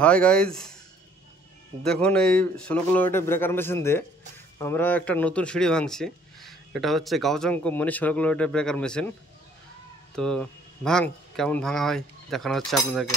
Hi guys, দেখুন এই 16 kilometre breaker machine দিয়ে আমরা একটা নতুন সিঁড়ি ভাঙছি। এটা হচ্ছে গাওচং কোম্পানি 16 কিলোমিটার ব্রেকার মেশিন। তো কেমন ভাঙা হয় দেখানো হচ্ছে আপনাদেরকে।